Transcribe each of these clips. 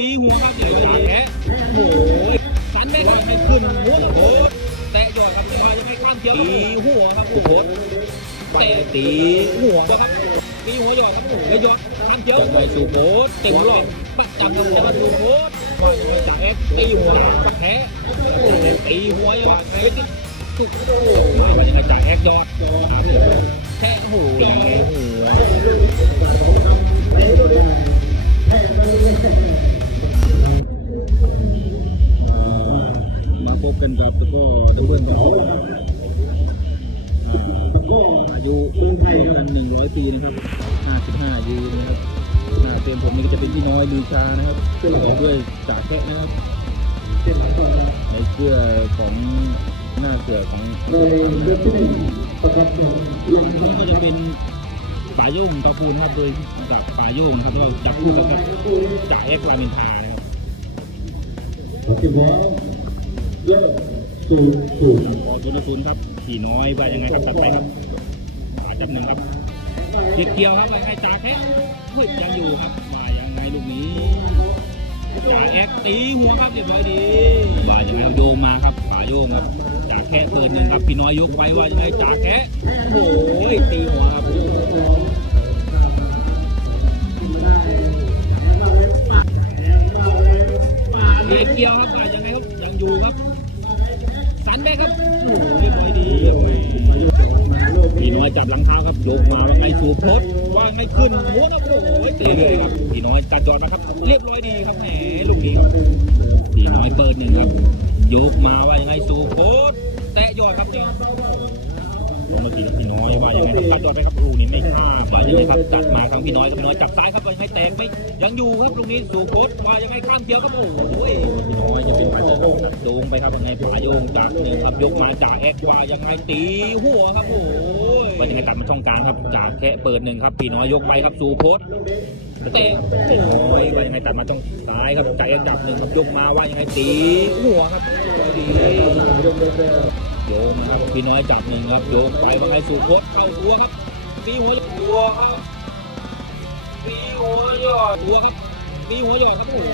ตีหัวครับเดี๋ยวจะแกะโอ้ยสันแม่ครับให้ขึ้นหัวโอ้โหแตะยอดครับจะมายังไงข้ามเทียมตีหัวครับโอ้โหเตะตีหัวครับตีหัวหยอดครับโอ้โหแล้วหยอดข้ามเทียมไปสู่โบสเต็มรอบปักจับกันแล้วสู่โบสว่าจะมาจากแอปตีหัวแพ้ตีหัวหยอดไปติดตุกโอ้โหว่ายังไงจากแอปยอดแค่โอ้โหตีหัว ยุกันหนึ่งร้อยปีนะครับห้าสิบห้ายืนนะครับหน้าเต็มผมนี่ก็จะเป็นพี่น้อยลือชานะครับต่อด้วยจ่าแคะนะครับในเสื้อของหน้าเสือของนี่ก็จะเป็นป่าโย่งตะพูนครับโดยกับป่าโย่งครับเราจับคู่กันกับจ่าแอกลามินทานะครับสูงสูงพอสุนทรครับขี่น้อยว่ายังไงครับตัดไปครับ ป่าจับหนึ่งครับเด็กเกี่ยวครับว่ายังไงจ่าแคะเฮ้ยยังอยู่ครับมายังไงลูกนี้จ่าแอกตีหัวครับเรียบร้อยดีว่ายังไงโยงมาครับป่าโยงครับจ่าแคะเปิดหนึ่งครับพี่น้อยยกไว้ว่ายังไงจ่าแคะโอ้ยตีหัวครับเด็กเกี่ยวครับว่ายังไงครับยังอยู่ครับสันแม่ครับโอ้โหเรียบร้อยดี พี่น้อยจับหลังเท้าครับยกมาว่าไงสูบพดว่าไงขึ้นหัวนะโอ้โหเตะเลยครับพี่น้อยจัดจอดมาครับ เรียบร้อยดีครับแหมลูกนี้พี่น้อยเปิดหนึ่งครับยกมาว่ายังไงสูบพดแตะยอดครับเนี่ยลงมาตีกับพี่น้อยว่ายังไงครับยอดไปครับลูกนี้ไม่ข้ามว่ายังไงครับจัดมาครับพี่น้อยครับพี่น้อยจับซ้ายครับว่ายังไงแตกไหมยังอยู่ครับลูกนี้สูบพดว่ายังไงข้ามเดียวครับโอ้โหพี่น้อยจะเป็นฝ่ายเจอครับโดงไปครับยังไงฝ่ายโยงจากหนึ่งครับยกมาจากแอกว่ายังไงตีหัวครับโอ้โหว่ายังไงตัดมาช่องกลางครับจากแค่เปิดหนึ่งครับพี่น้อยยกไปครับสู่โพสเตะพี่น้อยว่ายังไงตัดมาช่องซ้ายครับจากแอกจับหนึ่งครับยกมาว่ายังไงตีหัวครับ โยงครับพี่น้อยจับหนึ่งครับโยกไปว่าไงสู่โพสเข้าตัวครับตีหัวตัวครับตีหัวยอดตัวครับตีหัวยอดครับโอ้โ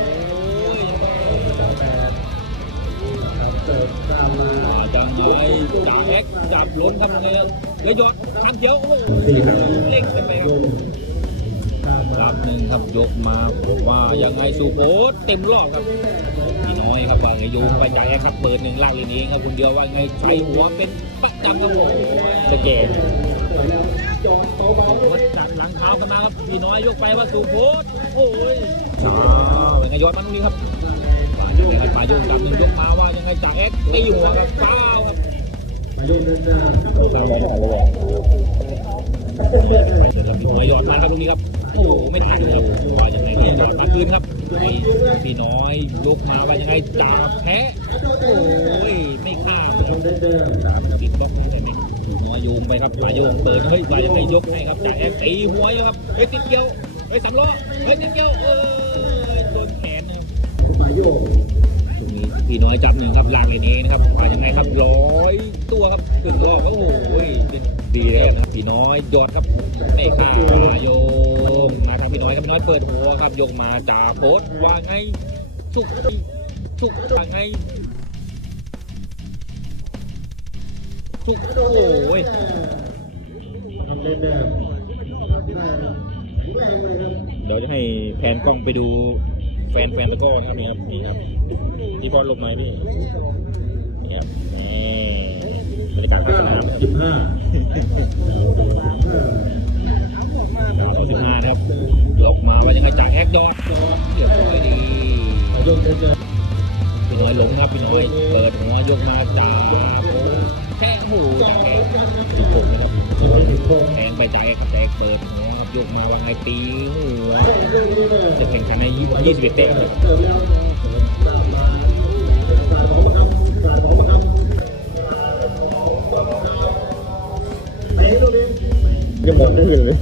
อ่าจังไงจ่าแอ็กจับล้นครับยังไงแล้วยอดทำเขียวโอ้โหเล่งไปไปครับรับหนึ่งครับยกมาว่ายังไงสูโพสเต็มรอบครับ ครับว่าไงยงไปจ่าครับเปิดหนึ่งลากเลยนี้ครับคนเดียวว่าไงใช้หัวเป็นประจำครับโอ้โหสแกนวัดจัดหลังเท้ากันมาครับพี่น้อยยกไปว่าสูโพสโอ้ยช้าเป็นไงยอดมันนี่ครับว่ายังไงครับปลาโยงจับหนึ่งยกมาว่ายังไงจากเอ็กตีหัวครับเป้าครับต้องลองกันเลยหัวยอดมาครับตรงนี้ครับโอ้ไม่ทันครับว่ายังไงเนี่ยยอดมาคืนครับ ไอ้พี่น้อยยกมาว่ายังไงจ่าแพ้โอ้ยไม่ข้ามครับสามติดบล็อกแต่ไม่พี่น้อยโยงไปครับปลาโยงเปิดเฮ้ยว่ายังไงยกให้ครับจ่าแอ็กตีหัวอยู่ครับเฮ้ยติดเกี่ยวเฮ้ยสามล้อเฮ้ยติดเกี่ยวเออโดนแขนครับตรงนี้พี่น้อยจับหนึ่งครับลากเลยนี้นะครับว่ายังไงครับร้อยตัวครับถึงรอบครับโอ้โหเป็นดีเลยนะพี่น้อยยอดครับไม่ข้ามมาทาง พี่น้อยครับพี่น้อยเปิดหัวครับยกมาจ่าโพสว่าไงสุกสุกว่าไงสุกโอ้ยเดี๋ยวจะให้แผนกล้องไปดูแฟนแฟนตะกร้อครับนี่ครับนี่ครับพี่บอลลงไหมพี่นี่ครับนี่บรรยากาศที่สนามสิบห้าสิบห้านะครับ กแอกดอดเรียบร้อยดีพี่น้อยหลงครับพี่น้อยเปิดหัวยกมาจ่าแค่หูจากแอกสิบหกนะครับแทงไปจากแอกครับแอกเปิดหัวครับยกมาว่าไงตีหัวจะแข่งขันในยี่สิบเอ็ดเตะครับยังหมดได้เลย